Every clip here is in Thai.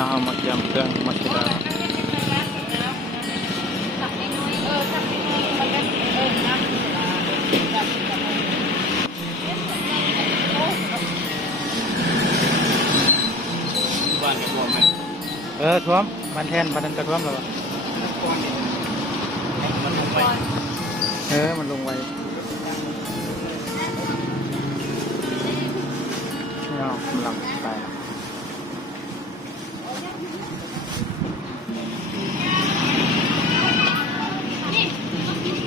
เราเอามาเตรียมเครื่องมาชิดาบ้านท่วมไหมท่วมบ้านแทนบ้านนั้นก็ท่วมแล้วมันลงไปมันลงไว้เรากำลังไป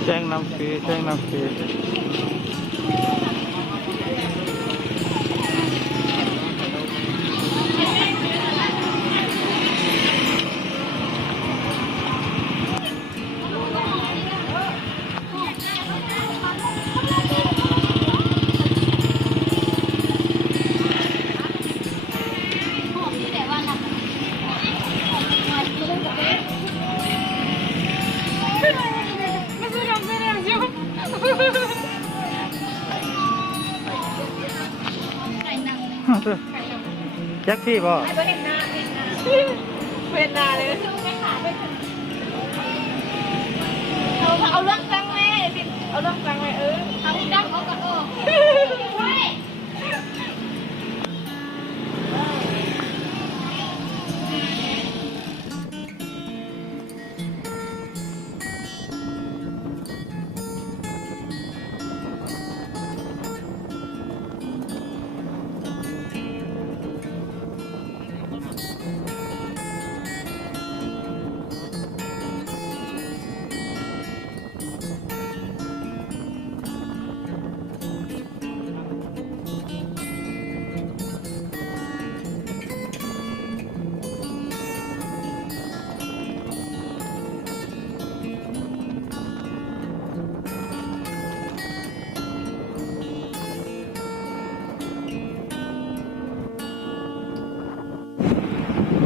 แจ้งน้ำฟรีแจ้งน้ำฟรีแจ็คที่บ่เป็นนาเลยเอาเรื่องจังเลยเอาเรื่องจังเลยเอาดังเขาก็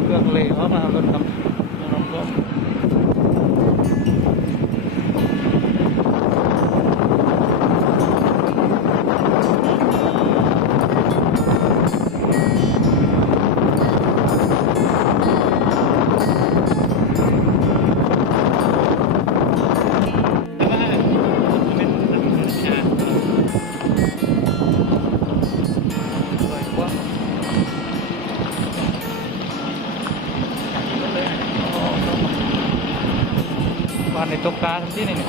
เครื่องเลยเขามาลดน้ำท่วมบ้านในตกกาทั้งที่นี่นี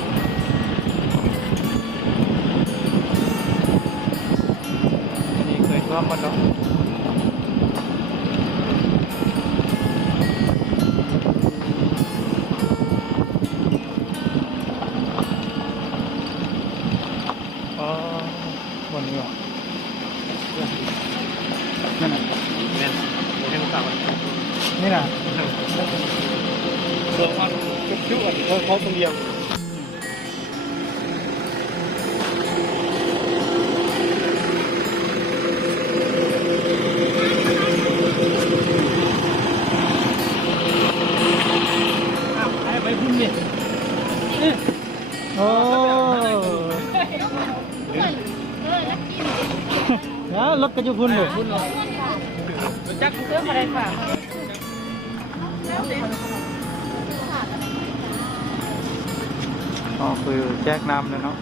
่เคยท่วมมันแล้วบนนี้อ่ะนั่นน่ะนี่น่ะตัวมันจุ๊บเขาตรงเดียวไปพุ่งเนี่ยโอ้แล้วรถก็จะพุ่นเลยจักเรื่องอะไรฝากอ๋อคือแจกน้ำเลยเนาะ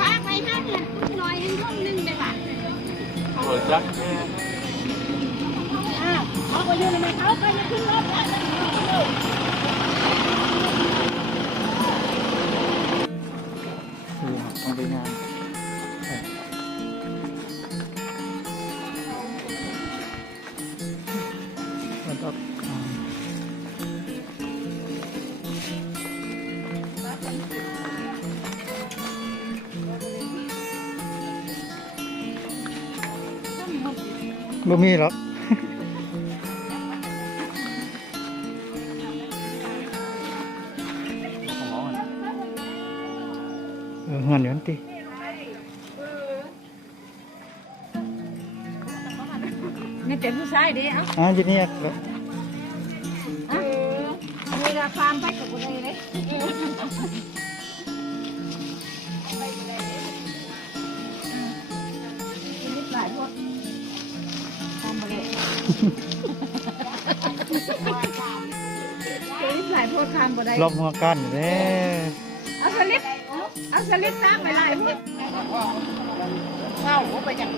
พาไปห้าเดือนหน่อยนึงช่วงนึงเลยว่ะจักเขาไปยืนในเขาไปขึ้นรถต้องไปงานมันต้องบ่มีหรอกเงินอยู่นั่นติไม่ เป็นผู้ชายดิอ่ะ อยู่นี่ เวลาคามไปกับคนอื่นเลยนิดหลายพวกทำมาเลยนิดหลายพวกทำมาได้ รอบหัวกันอยู่เด้ เอาสลิปตั้งไปหลายพวกเข้าไปจัง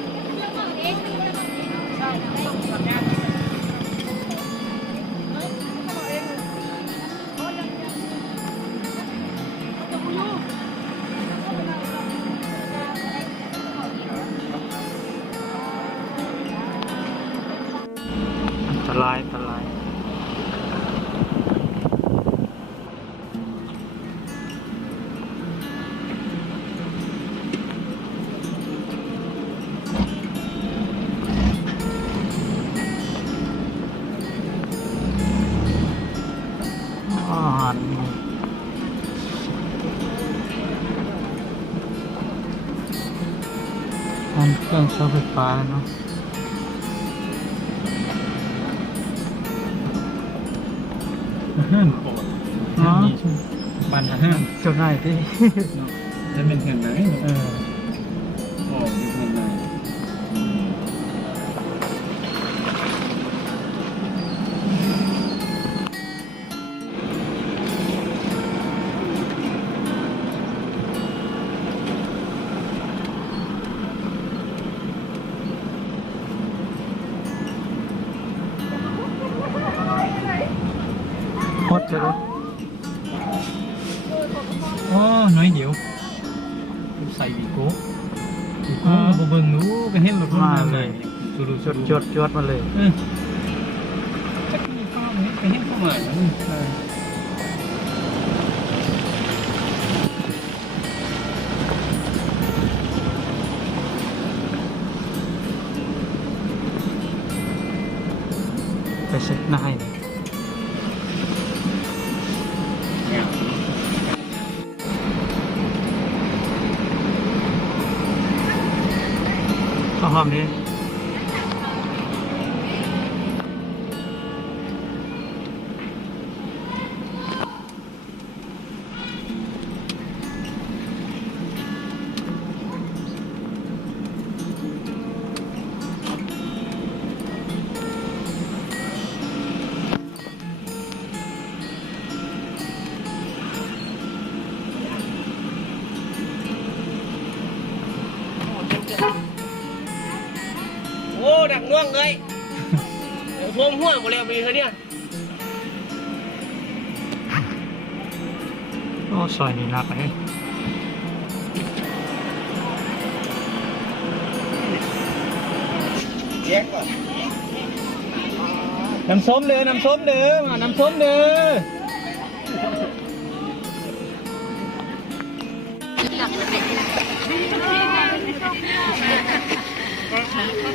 อันตรายอันตรายอาหารเครื่องใช้ไฟฟ้าเนาะ เฮือนปอด อ๋อ บ้านเฮือน เจ้าหน้ายที่ จะเป็นเฮือนไหน เออ อ๋อเป็นเฮือนไหน โคตรจะรู้ อ๋อน้อยเดียวใส่วีโก้บ่เบิ่งหนูก็เห็นรถมาเลยสุด จดมาเลย จักมีข้าวนี่ก็เห็นเข้ามา ไปเช็คหน้าให้ เนี่ย ข้าวหอมนี้โอ้ดักน่วงเลยท่วมหัวหมดแล้วมีเขาเนี่ย โอ้ซอยนี้หนักเลย น้ำส้มเด้อน้ำส้มเด้อมาน้ำส้มเด้อ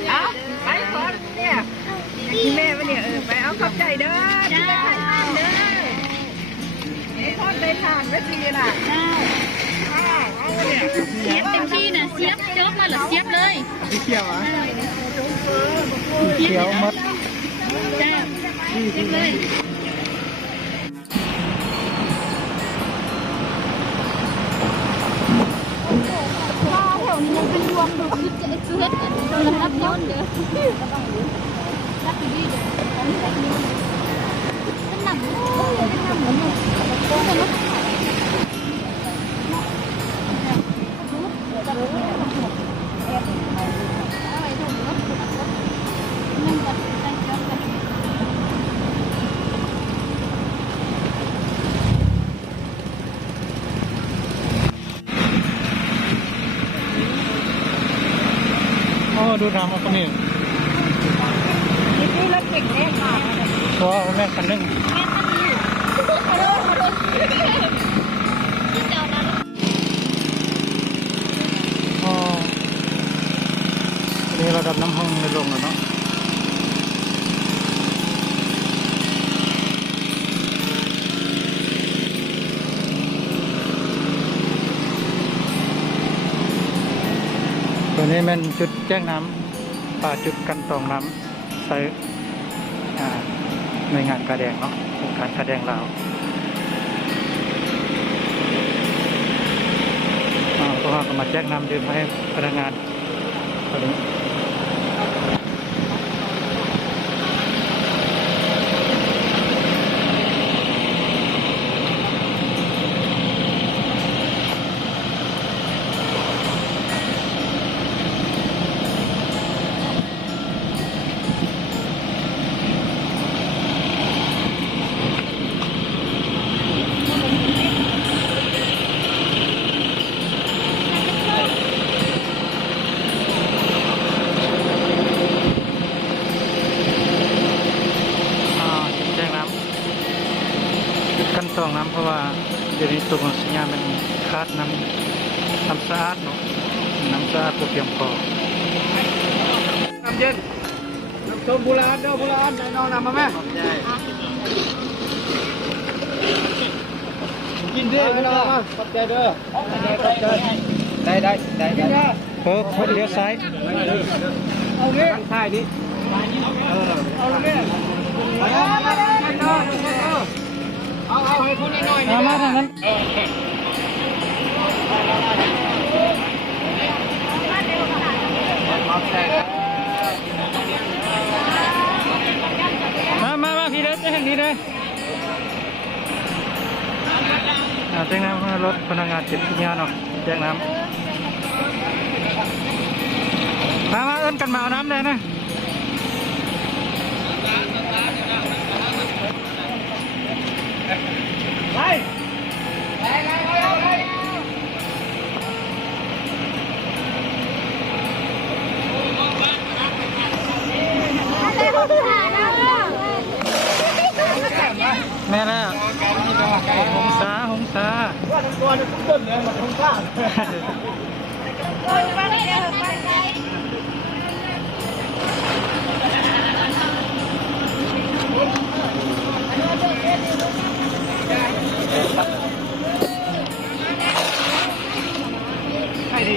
เอาไปก่อนเนี่ยที่แม่มาเนี่ยไปเอาขอบใจเด้อที่ไปทานเด้อนี่ทอดไปทานไว้ทีน่ะเสียบเต็มที่นะเสียบยกมาหรือเสียบเลย พี่เขียวอ่ะ เขียวมัด ใช่เสียบเลย ข้าวแถวนี้มันเป็นรวมดู คือจะเสื้อรับย้อนเด้อรับดีเด้ออันนี้รับดีเป็นหนังเป็นหนังเหมือน โอ้ดูทางมาคนนี้ นี่รถเก่งแน่ค่ะ เพราะว่าแม่คันนึงอ๋อนี่ระดับน้ำห้องในลงแล้วเนาะตัวนี้มันจุดแจ้งน้ำจุดกันตองน้ำ ใส่หน่วยงานการแดงเนาะองค์การการแดงลาวพวกเราก็มาแจ้งนำดื่มให้พนักงานตอนนี้แจ้งน้ำขั้นตอนน้ำเพราะว่าเดี๋ยวนี้ตัวของสัญญาณมันขาดน้ำสะอาดเนาะน้ำสะอาดเพียงพอน้ำเย็นน้ำส้มโบราณเด้อโบราณได้น้องนำมาไหมกินเด้อน้องขอบใจเด้อได้เลี้ยวซ้ายเอาเลี้ยวซ้ายดิเอาเลี้ยวเอาให้คุณหน่อยมาทางนั้นมาพี่เด้อแจ้งนี้เลยแจ้งน้ำรถพนักงานเก็บที่งานเนาะแจ้งน้ำมาเอิ้นกันมาเอาน้ำเลยนะแม่แล้วหงสาว่าทั้งตัวนี่ต้นเลยมันหงสาใช่ดิ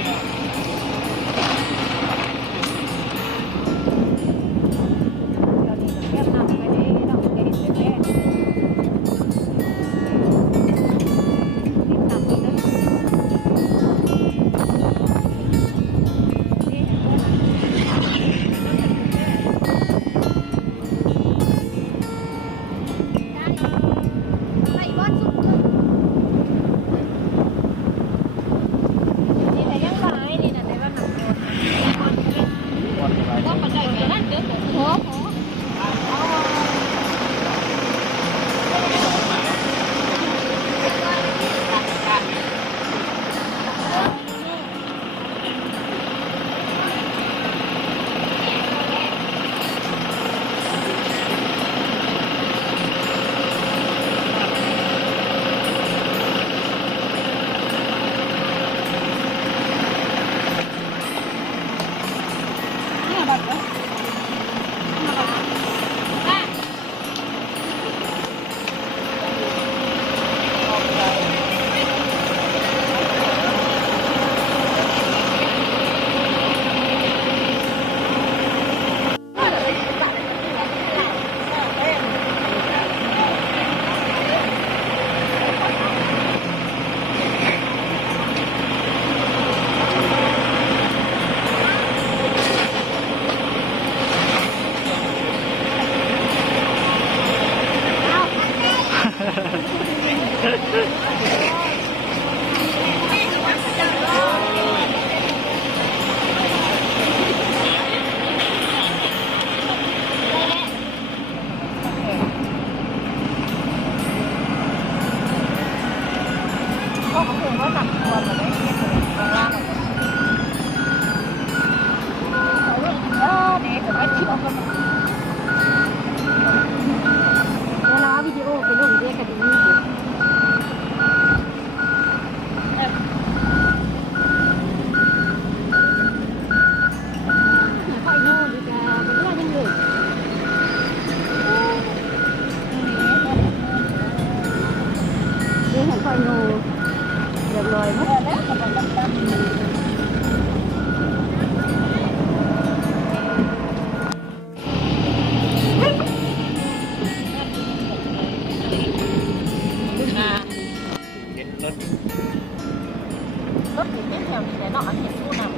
รถติดแถวนี้แหละเนาะอันเห็นผู้นำ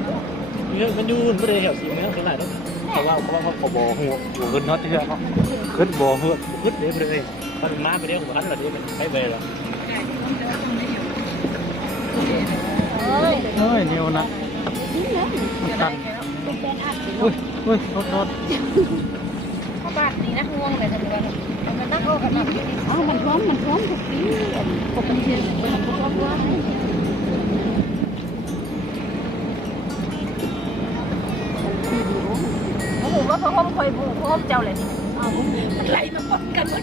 เนี่ยมันอยู่ไม่ได้แถวสีเนื้อเท่าไหร่หรอกเขาบ่หัวขึ้นน็อตที่เขาขึ้นบ่หัวขึ้นเดี๋ยวไปเลยมันมาไปเดี๋ยวหัวขันหรอเดี๋ยวมันไปเลยหรอ เอ้ย เฮ้ยเนียวนะมันตันอุ้ยรถ เข้าบ้านนี่นะง่วงเลยนะเดี๋ยวมันนั่งเอากันอ้าวมันพร้อมทุกปีปกติมันพร้อมว่าโอ้โหว่าพระห้องคอยบูพระห้องเจ้าเลยนี่อ้าวมันไหลมาพร้อมกันหมด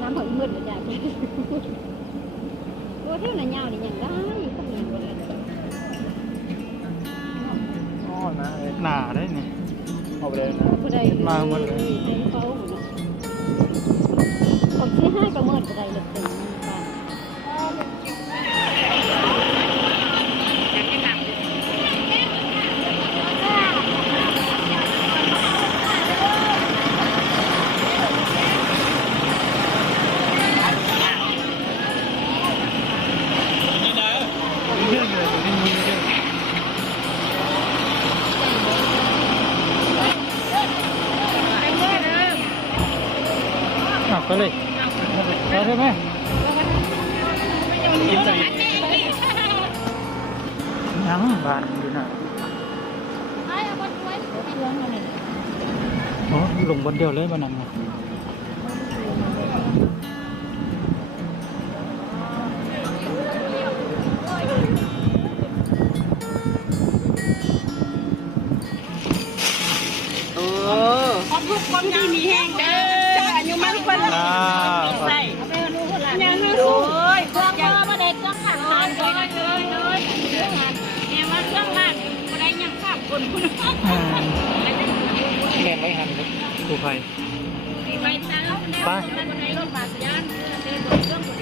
น้ำหอยมืดเลยจ้ะโอ้เท่าไหร่ยาวนี่ยังได้ต้องมีคนเลย อ๋อนะ หนาได้เนี่ย เอาไปเลยนะ ผู้ใด มาหมดเลย เขาคนที่ให้ประเมินผู้ใดเลยเป็นป้าไปเลยไปได้ไหมยังบานอยู่นะโอ้ลงบนเดียวเลยบ้านนั้นไงขอบคุณที่มีแห้งเด้ออายุมันคนละใส่ยังโอ้ยเครื่องมือมาเด็กเครื่องขันงานเลยเครื่องงานเนี่ยมาเครื่องงานมาได้ยังขับคนคุณ แม่ไม่หันเลย ผู้ภัย ไปเช้าแล้วในรถบัสยานเดินเครื่อง